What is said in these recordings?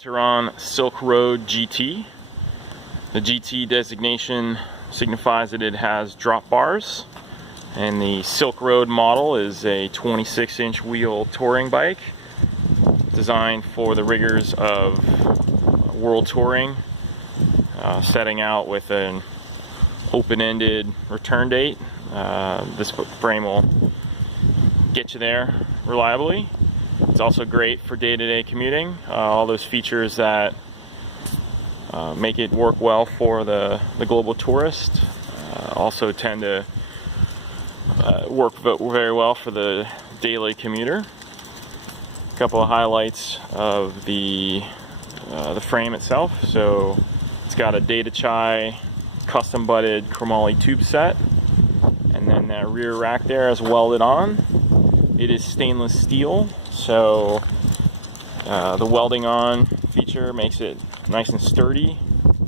Terrain Silkroad GT. The GT designation signifies that it has drop bars, and the Silkroad model is a 26-inch wheel touring bike designed for the rigors of world touring, setting out with an open-ended return date. This frame will get you there reliably. It's also great for day-to-day commuting. All those features that make it work well for the global tourist also tend to work very well for the daily commuter. A couple of highlights of the frame itself. So it's got a Derailleur custom butted chromoly tube set, and then that rear rack there is welded on. It is stainless steel, so the welding on feature makes it nice and sturdy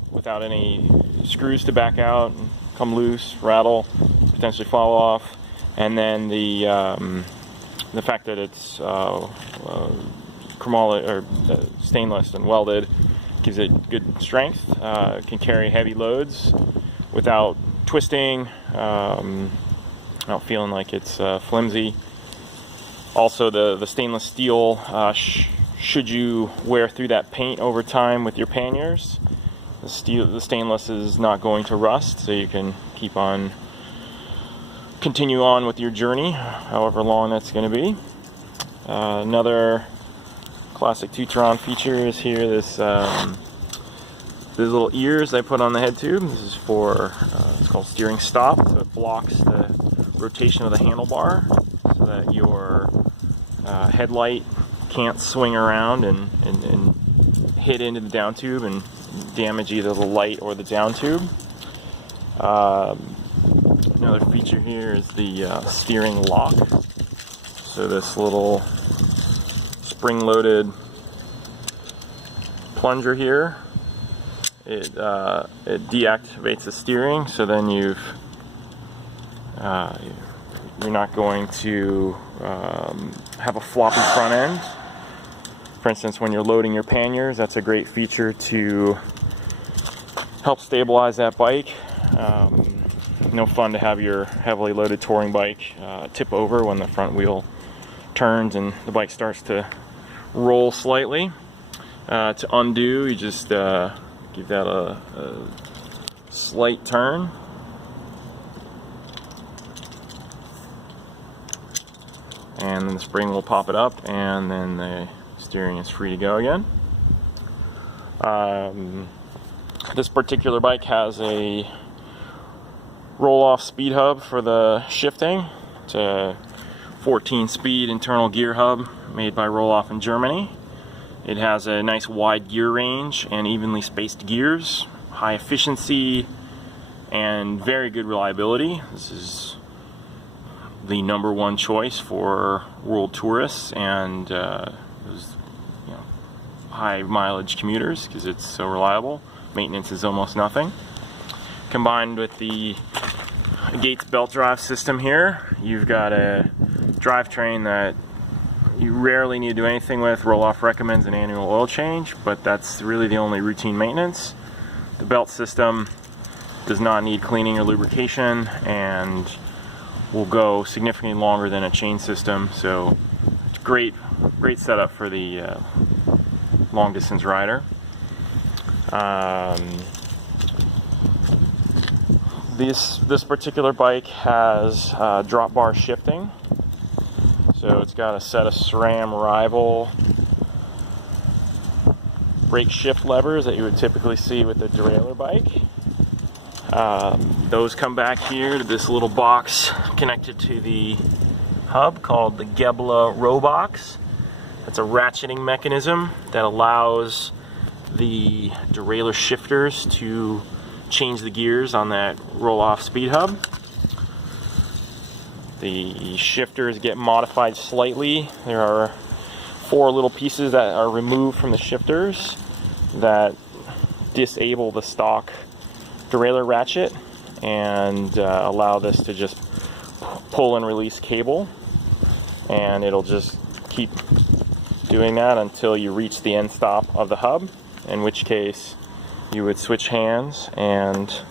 without any screws to back out and come loose, rattle, potentially fall off. And then the fact that it's chromoly or stainless and welded gives it good strength. It can carry heavy loads without twisting, without feeling like it's flimsy. Also, the stainless steel, should you wear through that paint over time with your panniers, the stainless is not going to rust, so you can continue on with your journey, however long that's going to be. Another classic Tout Terrain feature is here. These little ears they put on the head tube. This is for it's called steering stop, so it blocks the rotation of the handlebar so that your headlight can't swing around and hit into the down tube and damage either the light or the down tube. Another feature here is the steering lock. So this little spring-loaded plunger here, it deactivates the steering, so then you're not going to have a floppy front end. For instance, when you're loading your panniers, that's a great feature to help stabilize that bike. No fun to have your heavily loaded touring bike tip over when the front wheel turns and the bike starts to roll slightly. To undo, you just give that a slight turn. And then the spring will pop it up, and then the steering is free to go again. This particular bike has a Rohloff SPEEDHUB for the shifting. It's a 14-speed internal gear hub made by Rohloff in Germany. It has a nice wide gear range and evenly spaced gears, high efficiency, and very good reliability. This is the #1 choice for world tourists and high mileage commuters because it's so reliable. Maintenance is almost nothing. Combined with the Gates belt drive system here, you've got a drivetrain that you rarely need to do anything with. Rohloff recommends an annual oil change, but that's really the only routine maintenance. The belt system does not need cleaning or lubrication and will go significantly longer than a chain system, so it's great setup for the long distance rider. This particular bike has drop bar shifting, so it's got a set of SRAM Rival brake shift levers that you would typically see with a derailleur bike. Those come back here to this little box connected to the hub called the Gebla Rohbox. That's a ratcheting mechanism that allows the Derailleur Shifters to change the gears on that Rohloff SPEEDHUB. The shifters get modified slightly. There are 4 little pieces that are removed from the shifters that disable the stock derailleur ratchet and allow this to just pull and release cable, and it'll just keep doing that until you reach the end stop of the hub, in which case you would switch hands and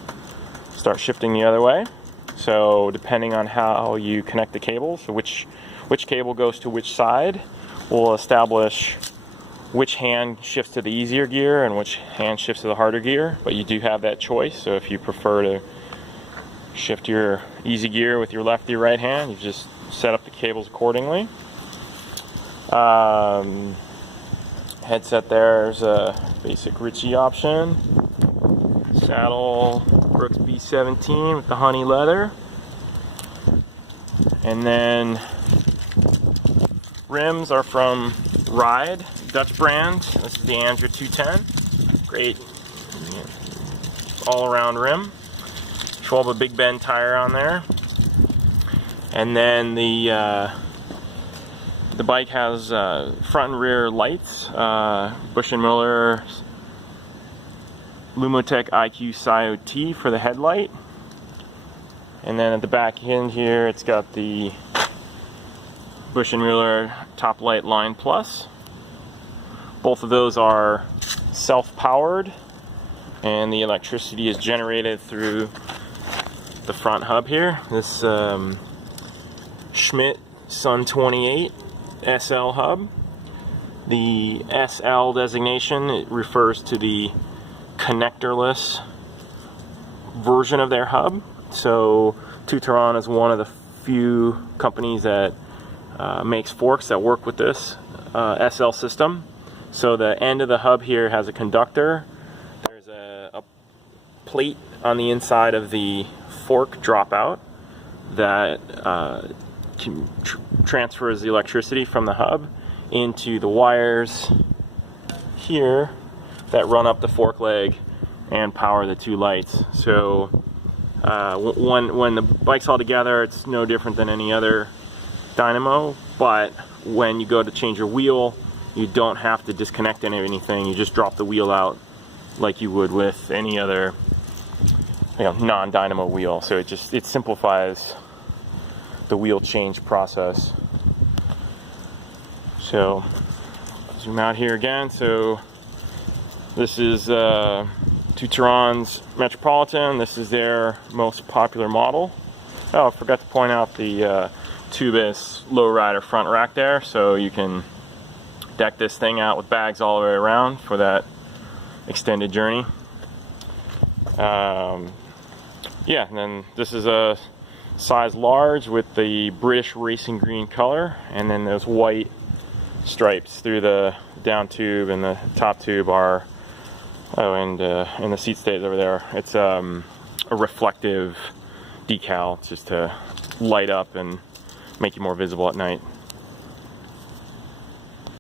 start shifting the other way. So depending on how you connect the cables, so which cable goes to which side, will establish which hand shifts to the easier gear and which hand shifts to the harder gear. But you do have that choice, so if you prefer to shift your easy gear with your left or your right hand, you just set up the cables accordingly. Headset, there's a basic Ritchey option. Saddle, Brooks B17 with the honey leather. And then rims are from Ride, Dutch brand. This is the Andra 210. Great all-around rim. 12 Big Bend tire on there. And then the bike has front and rear lights. Busch Mueller Lumotech IQ Scio T for the headlight. And then at the back end here, it's got the Busch Mueller Top Light Line Plus. Both of those are self-powered, and the electricity is generated through the front hub here. This Schmidt SON 28 SL hub. The SL designation, it refers to the connectorless version of their hub. So Tout Terrain is one of the few companies that makes forks that work with this SL system. So the end of the hub here has a conductor. There's a plate on the inside of the fork dropout that transfers the electricity from the hub into the wires here that run up the fork leg and power the two lights. So when the bike's all together, it's no different than any other dynamo, but when you go to change your wheel, you don't have to disconnect anything. You just drop the wheel out like you would with any other, non-dynamo wheel. So it simplifies the wheel change process. So zoom out here again. So this is Tout Terrain's Metropolitan. This is their most popular model. Oh, I forgot to point out the tubeless lowrider front rack there, so you can deck this thing out with bags all the way around for that extended journey. Yeah, and then this is a size large with the British racing green color, and then those white stripes through the down tube and the top tube are, and the seat stays over there. It's a reflective decal just to light up and make you more visible at night.